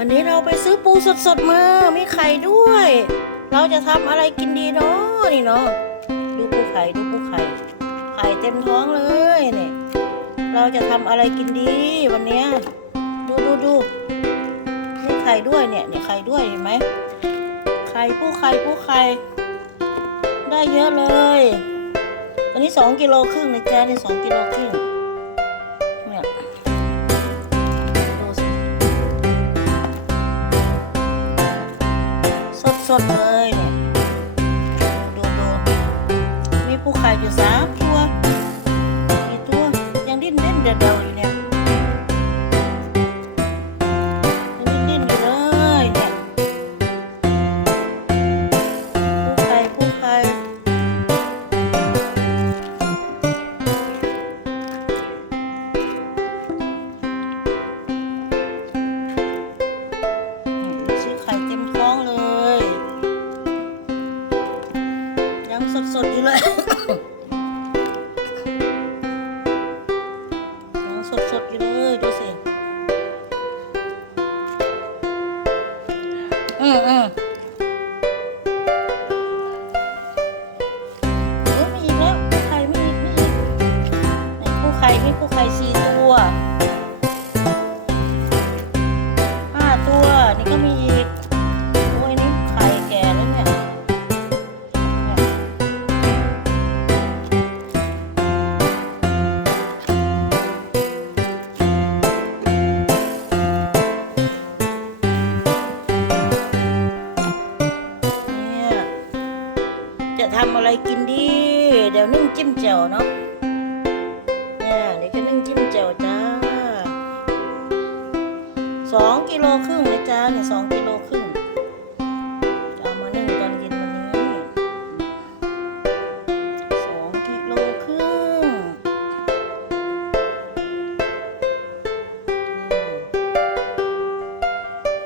วันนี้เราไปซื้อปูสดๆมา มีไข่ด้วย เราจะทำอะไรกินดีเนาะนี่เนาะ ดูปูไข่ดูปูไข่ ไข่เต็มท้องเลยเนี่ย เราจะทำอะไรกินดีวันเนี้ยดูดูดูมีไข่ด้วยเนี่ยเนี่ยไข่ด้วยเห็นไหม ไข่ปูไข่ปูไข่ ได้เยอะเลย อันนี้สองกิโลครึ่งนะจ๊ะนี่สองกิโลครึ่ง ดเลยเนี่ยดูดูมีผู้ข่อยู่สามตัวมีตัวยังดิ้นเด่นเดาอยู่เนี่ย อืมอืมเออมีอีกแล้วปูไข่มีอีกมีอีกไหนคู่ใครไม่คู่ใครชี้ตัว อะไรกินดี เดี๋ยวนึ่งจิ้มแจ่วเนาะเนี่ยเดี๋ยวจะนึ่งจิ้มแจ่วจ้าสองกิโลครึ่งเลยจ้าเนี่ยสองกิโลครึ่งจะเอามานึ่งตอนเย็นวันนี้สองกิโลครึ่ง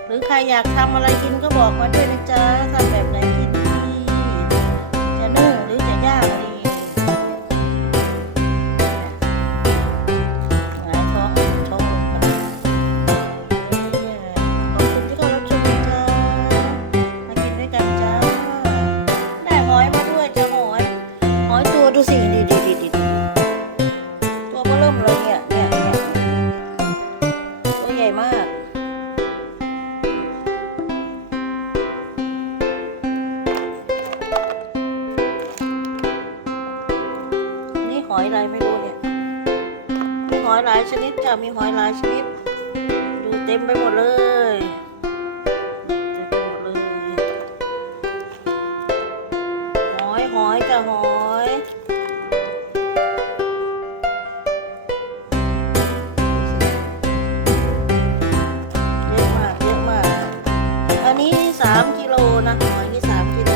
หรือใครอยากทำอะไรกินก็บอกมาด้วยนะจ๊ะทำแบบไหนกิน อยอะไรไม่รู้เนี่ยมีหอยหลายชนิดจ้ะมีหอยหลายชนิด ดูเต็มไปหมดเลยเต็มไปหมดเลยหอยหอยจ้ะหอยเยอะมากเยอะมากอันนี้สามกิโลนะหอยนี่สามกิโล